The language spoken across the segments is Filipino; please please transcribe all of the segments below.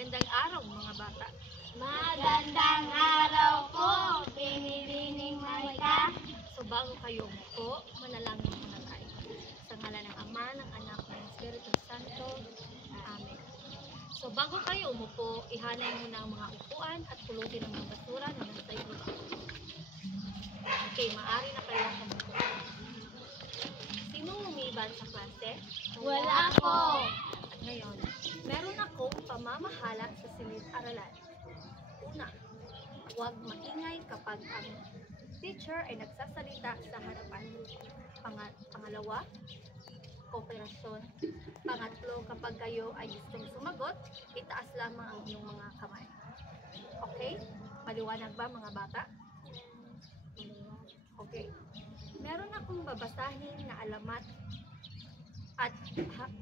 Magandang araw mga bata. Magandang araw po, binibining Maika. So bago kayo umupo, manalangin muna tayo. Sa ngalan ng Ama, ng Anak, ng Espiritu Santo. Amen. So bago kayo umupo, ihanay muna ang mga upuan at pulutin ang mga basura na nasa ibaba. Okay, maaari na kayong umupo. Sino umiiban sa klase? Wala po. At ngayon, meron akong pamamahala sa silid-aralan. Una, huwag maingay kapag ang teacher ay nagsasalita sa harapan. Pangalawa, kooperasyon. Pangatlo, kapag kayo ay gustong sumagot, itaas lamang ang inyong mga kamay. Okay? Maliwanag ba mga bata? Okay. Meron akong babasahin na alamat at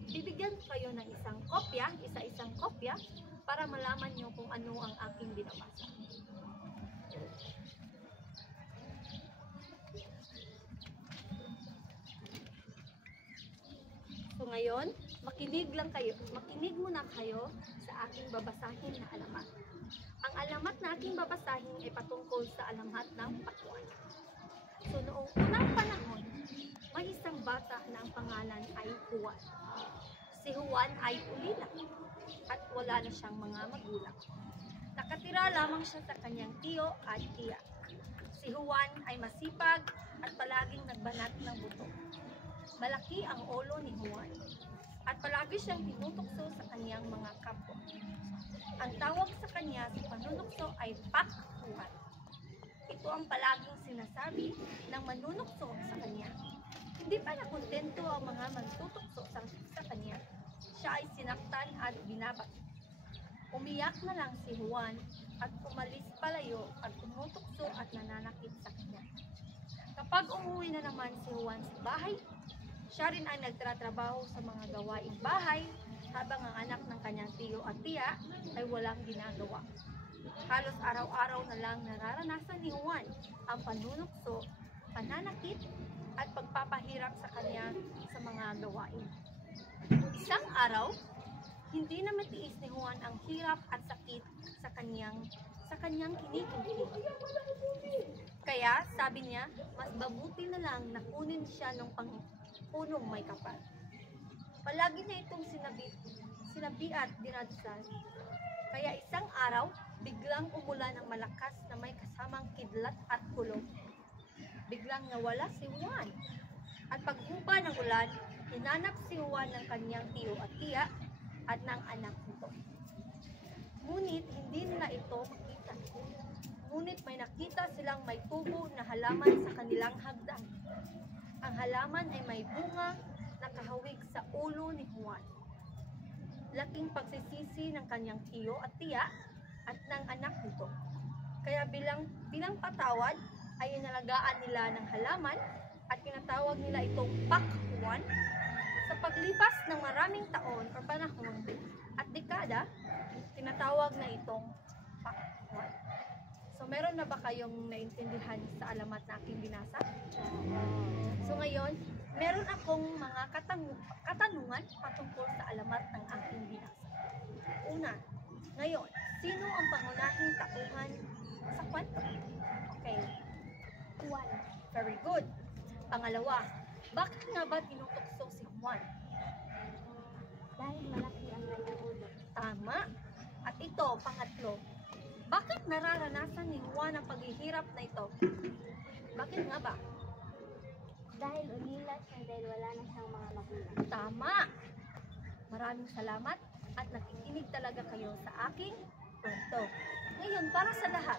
bibigyan ko kayo ng isang kopya, isa-isang kopya, para malaman nyo kung ano ang aking binabasa. So ngayon, makinig muna kayo sa aking babasahin na alamat. Ang alamat na aking babasahin ay patungkol sa alamat ng pakwan. So noong unang panahon, may isang bata na ang pangalan ay Juan. Si Juan ay ulila at wala na siyang mga magulang. Nakatira lamang siya sa kanyang tiyo at tiya. Si Juan ay masipag at palaging nagbanat ng buto. Malaki ang ulo ni Juan at palagi siyang tinutukso sa kanyang mga kapwa. Ang tawag sa kanya sa panunukso ay Pak Juan. Ito ang palaging sinasabi ng manunukso sa kanya. Hindi pa nakontento ang mga magtutukso sa kanya. Siya ay sinaktan at binabat. Umiyak na lang si Juan at umalis palayo at tumutukso at nananakit sa kanya. Kapag umuwi na naman si Juan sa bahay, siya rin ang nagtatrabaho sa mga gawaing bahay habang ang anak ng kanyang tiyo at tiya ay walang ginagawa. Halos araw-araw na lang nararanasan ni Juan ang panunukso, pananakit at pagpapahirap sa kanya sa mga gawain. Isang araw, hindi na matiis ni Juan ang hirap at sakit sa kanyang kinikintig. Kaya sabi niya, mas mabuti na lang na kunin siya ng punong may kapal. Palagi na itong sinabi at dinadasal. Kaya isang araw, biglang umulan ng malakas na may kasamang kidlat at kulog. Biglang nawala si Juan. At paghupa ng ulan, hinanap si Juan ng kanyang tiyo at tiya at ng anak nito. Ngunit hindi nila ito makita. Ngunit may nakita silang may tubo na halaman sa kanilang hagdan. Ang halaman ay may bunga na kahawig sa ulo ni Juan. Laking pagsisisi ng kanyang tiyo at tiya at ng anak nito. Kaya bilang patawad ay inalagaan nila ng halaman at pinatawag nila itong Pak Juan. Sa paglipas ng maraming taon o panahon at dekada, tinatawag na itong Pak Juan. So meron na ba kayong naintindihan sa alamat na aking binasa? So ngayon, meron akong mga katanungan patungkol sa alamat ng aking binasa. Una, ngayon, sino ang pangunahing tauhan sa kwento? Okay. Juan. Very good. Pangalawa, bakit nga ba tinutukso si Juan? Dahil malaki ang kanyang ulo. Tama. At ito, pangatlo, bakit nararanasan ni Juan ang paghihirap na ito? Bakit nga ba? Dahil ulila siya dahil wala na siyang mga magulang. Tama. Maraming salamat at nakikinig talaga kayo sa aking kwento. Ngayon, para sa lahat,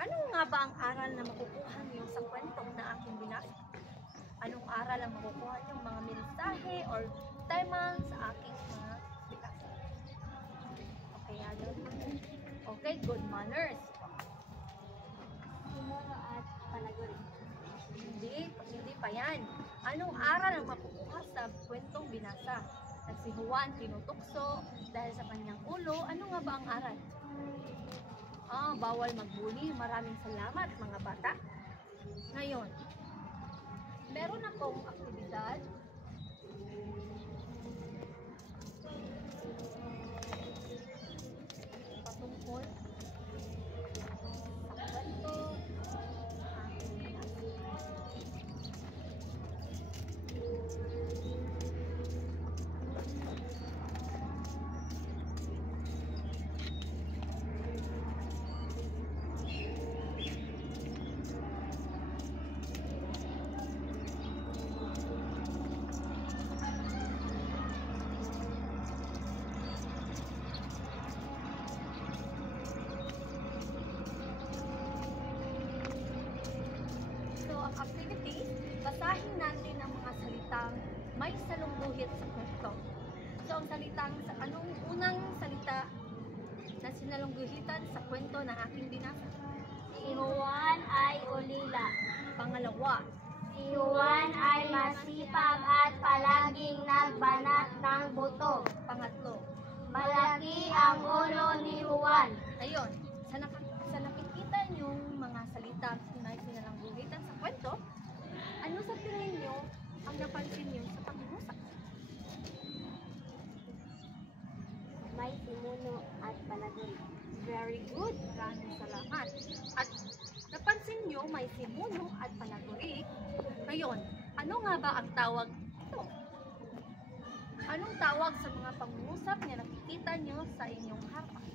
ano nga ba ang aral na makukuha niyo sa kwento na aking binasa? Anong aral ang makukuha niyo, mga mensahe or tema sa aking mga binasa? Okay, ano? Okay, good manners. Sumuro at panaguri. Hindi pa yan. Anong aral ang makukuha sa kwentong binasa? At si Juan tinutukso dahil sa kanyang ulo. Ano nga ba ang aral? Bawal magbuli. Maraming salamat mga bata. Ngayon, meron akong aktibidad. sinalungguhit sa kwento. So ang anong unang salita na sinalungguhitan sa kwento na aking binasa? Si Juan ay ulila. Pangalawa, Si Juan ay masipag at palaging nagbanat ng buto. pangatlo. Malaki ang ulo ni Juan. Ayun, sa nakikita niyong mga salita na sinalungguhitan sa kwento, ano sa tingin niyo ang napansin niyo sa pangungusap? May simuno at panaguri. Very good. Maraming salamat. At napansin nyo, may simuno at panaguri. Ngayon, ano nga ba ang tawag ito? Anong tawag sa mga pangungusap na nakikita nyo sa inyong harapan?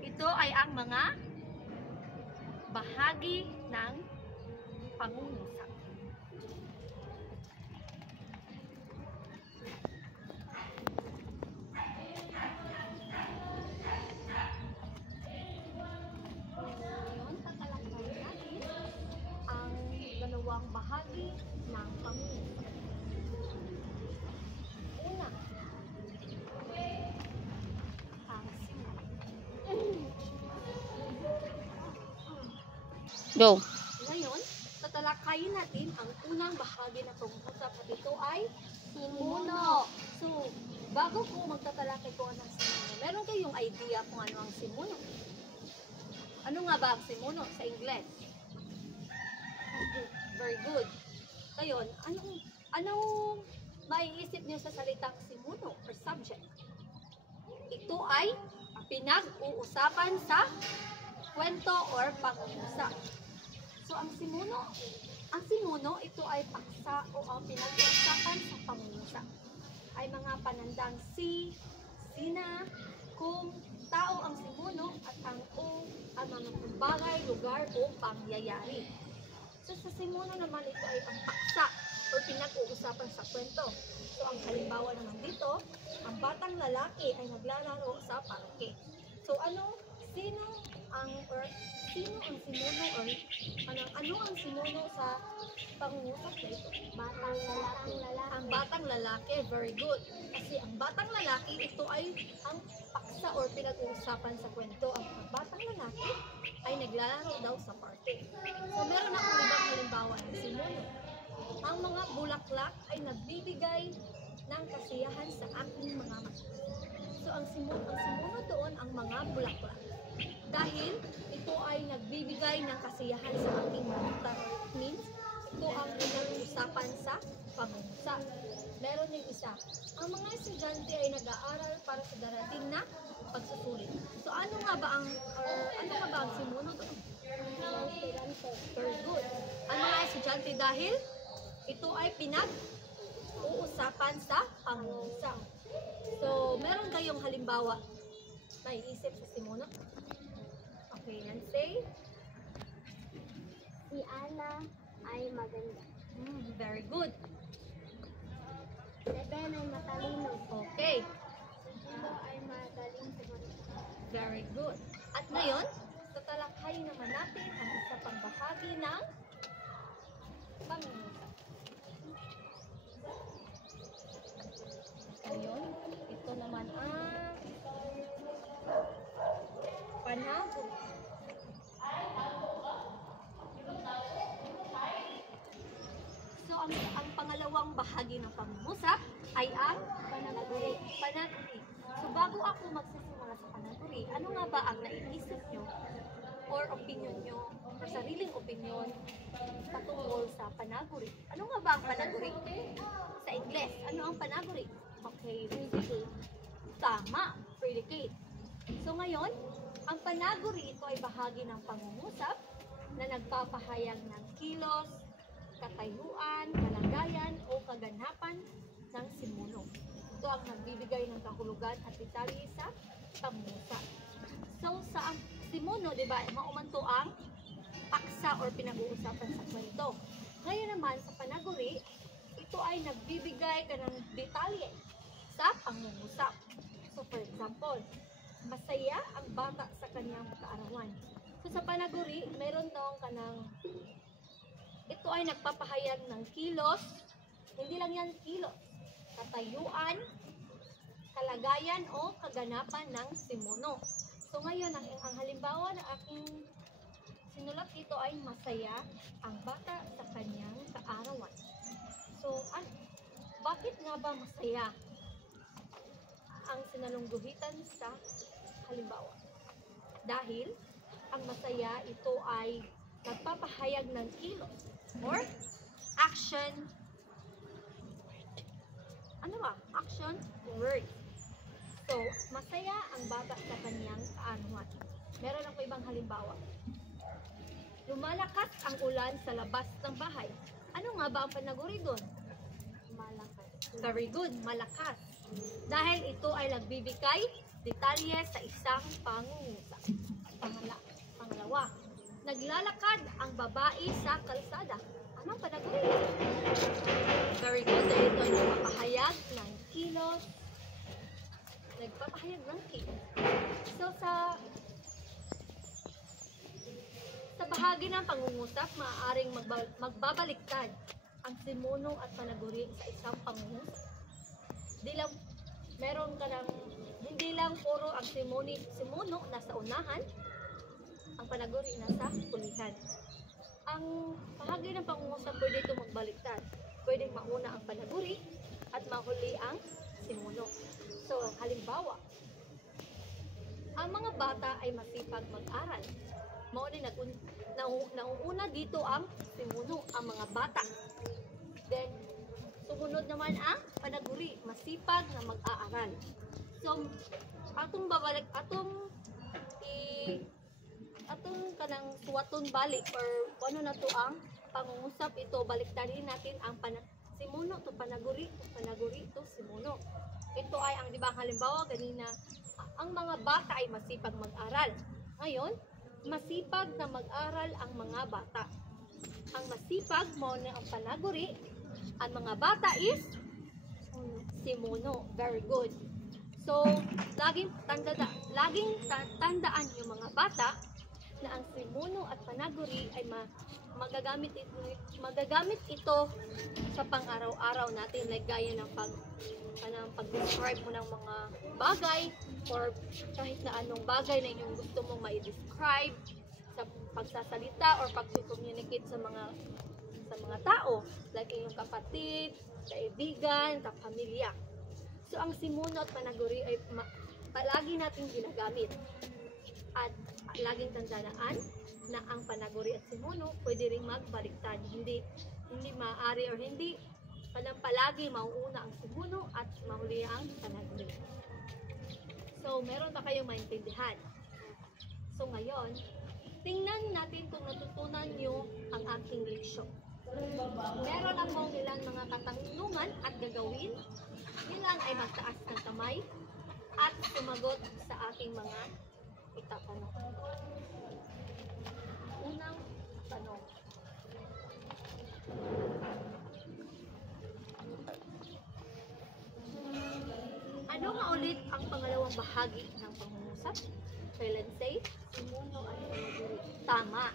Ito ay ang mga bahagi ng pangungusap. Ngayon, tatalakayin natin ang dalawang bahagi ng pangungusap. Una, ang simula. Go. Ngayon, tatalakayin natin ang unang bahagi ng pangungusap at ito ay simuno. So, bago ko magtatalakay kung ano ang simuno, meron kayong idea kung ano ang simuno? Ano nga ba ang simuno sa Ingles? Very good. Ngayon, anong maiisip niyo sa salitang simuno or subject? Ito ay pinag-uusapan sa kwento or pangungusap. So, ang simuno, ito ay paksa o ang pinag-uusapan sa pangungusap. Ay mga panandang si, sina, kung, tao ang simuno at ang o ang mga bagay, lugar o pangyayari. So sa simuno naman ito ay ang paksa o pinag-uusapan sa kwento. So ang halimbawa naman dito, ang batang lalaki ay naglalaro sa parke. So sino ang simuno or ano ang simuno sa pangungusap na ito? Batang lalaki. Ang batang lalaki, very good. Kasi ang batang lalaki, ito ay ang paksa or pinag-uusapan sa kwento. Ang batang lalaki ay naglalaro daw sa party. So meron akong ibang halimbawa ng simuno. Ang mga bulaklak ay nagbibigay ng kasiyahan sa aking mga mata. So ang simuno doon ang mga bulaklak. Dahil ito ay nagbibigay ng kasiyahan sa aking mga mata. It means, ito ang pinag-uusapan sa pangungusap. Meron yung isa. Ang mga estudyante ay nag-aaral para sa darating na pagsusulit. So ano nga ba ang simuno doon? Very good. Ang mga estudyante dahil ito ay pinag-uusapan sa pangungusap. So meron kayong halimbawa na iisip sa simuno? Okay, and say? Si Ana ay maganda. Very good. Si Ben ay matalino. Okay, Si Gilo ay magaling sa very good. At ngayon, tatalakayin naman natin ang isa pang bahagi ng pangungusap. Ngayon, ito naman ang panahon. So, ang pangalawang bahagi ng pangungusap ay ang panaguri. So, bago ako magsisimula sa panaguri, ano nga ba ang naiisip nyo or opinion nyo or sariling opinion patungkol sa panaguri? Ano nga ba ang panaguri? Sa Ingles, ano ang panaguri? Okay, predicate. Tama, predicate. So, ngayon, ang panaguri ito ay bahagi ng pangungusap na nagpapahayag ng kilos, katayuan, kalagayan o kaganapan ng simuno. Ito ang nagbibigay ng kahulugan at detalye sa pangungusap. So sa simuno, di ba, maumanto ang paksa or pinag-uusapan sa kwento. Ngayon naman sa panaguri, ito ay nagbibigay ka ng detalye sa pangungusap. So for example, masaya ang bata sa kanyang pag-aarawan. So sa panaguri, meron daw kanang ito ay nagpapahayag ng kilos, Hindi lang yan kilos. Katayuan, kalagayan o kaganapan ng simuno. So ngayon, ang halimbawa na aking sinulat dito ay masaya ang bata sa kanyang kaarawan. So, bakit nga ba masaya ang sinalungguhitan sa halimbawa? Dahil ang masaya ito ay nagpapahayag ng kilos or action. Ano ba? Action word. So, masaya ang bata sa kanyang kaarawan. Meron ako ibang halimbawa. Lumalakas ang ulan sa labas ng bahay. Ano nga ba ang panaguri doon? Malakas. Very good, malakas. Dahil ito ay nagbibigay detalye sa isang pangungusap. Pangalawa, naglalakad ang babae sa kalsada. Anong panaguri? Very good, dahil ito ay nagpapahayag ng kilos. Nagpapahayag ng kilos. So, sa bahagi ng pangungusap, maaaring magbabaliktad ang simuno at panaguri sa isang pangungusap. Hindi lang puro ang simuno nasa unahan, ang panaguri nasa hulihan. Ang bahagi ng pangungusap pwede ito magbaliktad. Pwede mauna ang panaguri at mahuli ang simuno. So, halimbawa, ang mga bata ay masipag mag-aral. Nauuna dito ang simuno, ang mga bata. Then, sumunod naman ang panaguri, masipag na mag-aaral. So, atong kanang suwaton balik or ano na to ang pangungusap ito, baliktarin natin ang simuno to panaguri to simuno. Ito ay ang diba halimbawa kanina, ang mga bata ay masipag mag-aral. Ngayon, masipag na mag-aral ang mga bata. Ang masipag mo na ang panaguri, ang mga bata is simuno. Very good. So, laging tandaan yung mga bata na ang simuno at panaguri ay magagamit ito sa pang-araw-araw natin, like gaya ng pag-describe mo ng mga bagay or kahit na anong bagay na inyong gusto mong ma-describe sa pagsasalita or pag-communicate sa mga tao, like inyong kapatid, kaibigan, kapamilya. So, ang simuno at panaguri ay palagi nating ginagamit. At laging tandaan na ang panaguri at simuno pwede ring magbaliktad. Hindi maaari or hindi palagi mauuna ang simuno at mahuli ang panaguri. So, meron ba kayong maintindihan? So, ngayon, tingnan natin kung natutunan nyo ang aking leksyon. Meron akong ilang mga katanungan at gagawin. Ilan ay magtaas ng kamay at sumagot sa aking mga itatanong. Unang tanong. Ano nga ulit ang pangalawang bahagi ng pangungusap? Kailan say? Simuno at panaguri. Tama.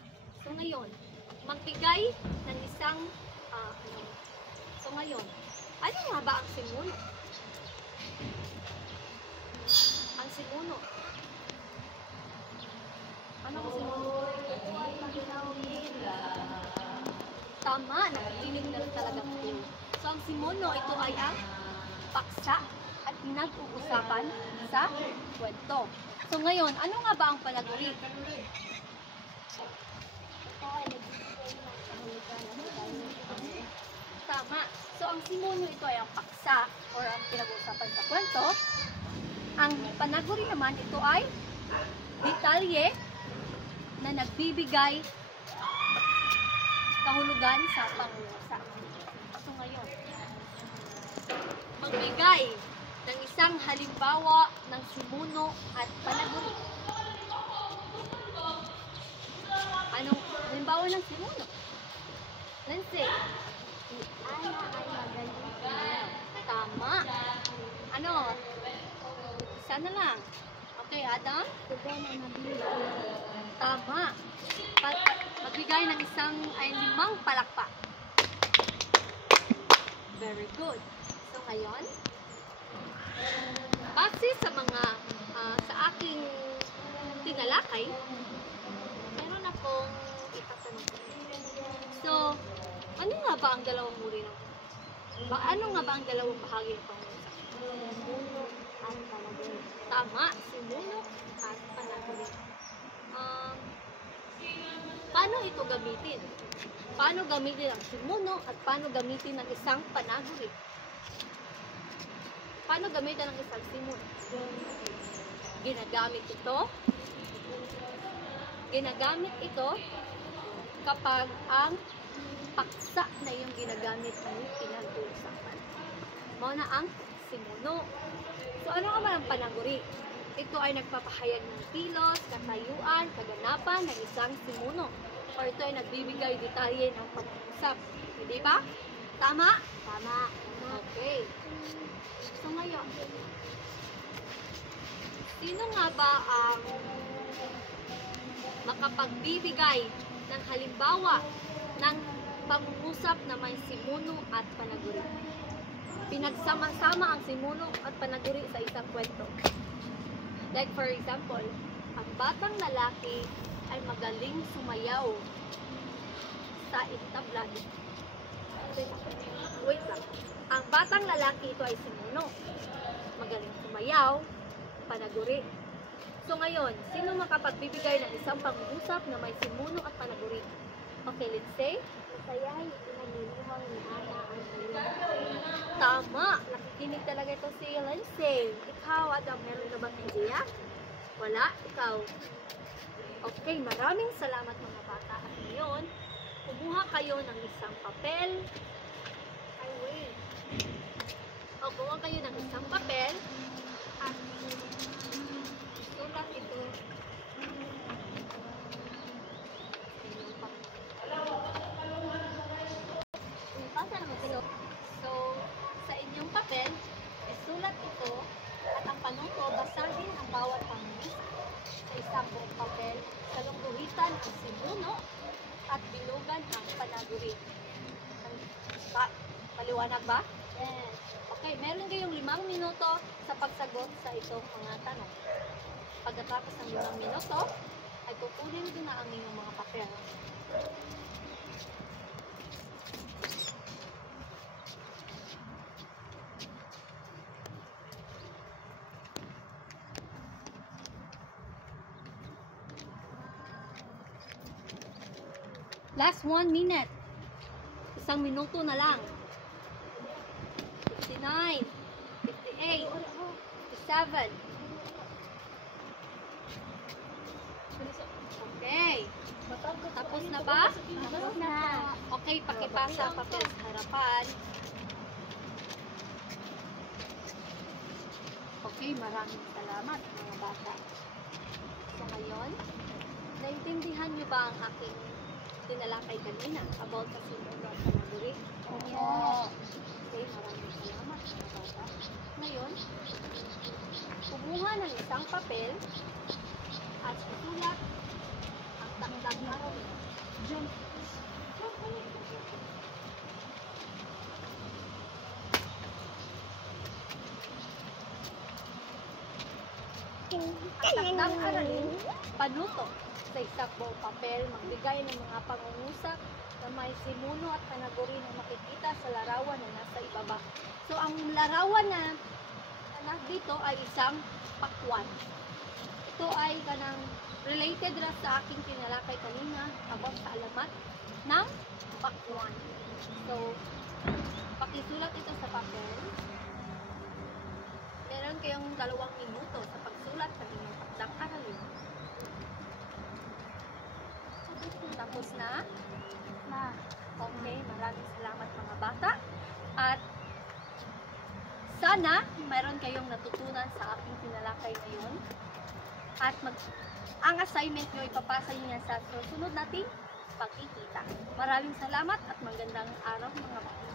So ngayon, magbigay ng isang So ngayon, ano nga ba ang simuno? Ang simuno. Ano ang simuno? Tama, nakikinig na rin talaga ito. So ang simuno, ito ay ang paksa at pinag-uusapan sa kwento. So ngayon, ano nga ba ang panaguri? Tama. So ang simuno ito ay ang paksa or ang pinag-uusapan sa kwento. Ang panaguri naman ito ay detalye na nagbibigay kahulugan sa pangungusap. So ngayon, magbigay ng isang halimbawa ng simuno at panaguri. Anong halimbawa ng simuno? Nancy, Si Ana ay magaling sumayaw. tama. Ano? Isa na lang. Okay, Adam? Si Ben ay mabilis. Tama. Magbigay ng isang ay 5 palakpak. Very good. So ngayon, base sa mga sa aking tinalakay, meron akong itatanong. So, ano nga ba ang dalawang uri ng ano nga ba ang dalawang bahagi ng pangungusap? Simuno at panaguri. Tama, simuno at panaguri. Paano ito gamitin? Paano gamitin ang simuno at paano gamitin ang isang panaguri? Paano gamitin ang isang simuno? Ginagamit ito kapag ang paksa na yung ginagamit ay pinag-uusapan. Mao na ang simuno. So ano nga ba ang panaguri? Ito ay nagpapahayag ng kilos, katayuan, kaganapan ng isang simuno. O ito ay nagbibigay detalye ng pag-uusap. Hindi ba? Tama? Tama. Okay. So ngayon, sino nga ba ang makapagbibigay ng halimbawa ng pangungusap na may simuno at panaguri? Pinagsama-sama ang simuno at panaguri sa isang kwento. Like for example, ang batang lalaki ay magaling sumayaw sa entablado. Wait lang. Ang batang lalaki ito ay simuno. Magaling sumayaw, panaguri. So ngayon, sino makapagbibigay ng isang pangungusap na may simuno at panaguri? Okay, let's say, Masayahin ipinagluluhang ni Ana ang kanyang tama. Nakikinig talaga ito si Lindsay. Ikaw, Adam, meron ka bang idea? Wala? Ikaw? Okay, maraming salamat mga bata. At ngayon, kumuha kayo ng isang papel. Ay, wait. O, kumuha kayo ng isang papel. At sulat ito. So, sa inyong papel, isulat ito at ang panungko, basahin ang bawat pangungusap sa isang buong papel, salungguhitan ang simuno at bilugan ang panaguri. Paliwanag ba? Yes. Okay, meron kayong 5 minuto sa pagsagot sa itong mga tanong. Pagkatapos ng 5 minuto, ay kukunin ko na ang inyong mga papel. Last 1 minute. Isang minuto na lang. 59, 58, 57. Okay. Tapos na ba? Tapos na. Okay, pakipasa papel sa harapan. Okay, maraming salamat mga bata. So ngayon, naintindihan niyo ba ang aking tinalakay kanina about sa simuno at panaguri? Okay, maraming salamat mga bata. Ngayon, kumuha ng isang papel at isulat ang takdang aralin. Ang takdang aralin, panuto sa isang buong papel, magbigay ng mga pangungusap na may simuno at panaguri na makikita sa larawan na nasa ibaba. So, ang larawan na dito ay isang pakwan. Ito ay kanang related ra sa aking tinalakay kanina about sa alamat ng pakwan. So, pakisulat ito sa papel. Meron kayong 2 minuto sa pagsulat ng inyong takdang aralin. Tapos na? Na. Okay, maraming salamat mga bata. At sana mayroon kayong natutunan sa aking tinalakay ngayon. At ang assignment nyo, ipapasa nyo yan sa susunod nating pagkikita. Maraming salamat at magandang araw mga bata.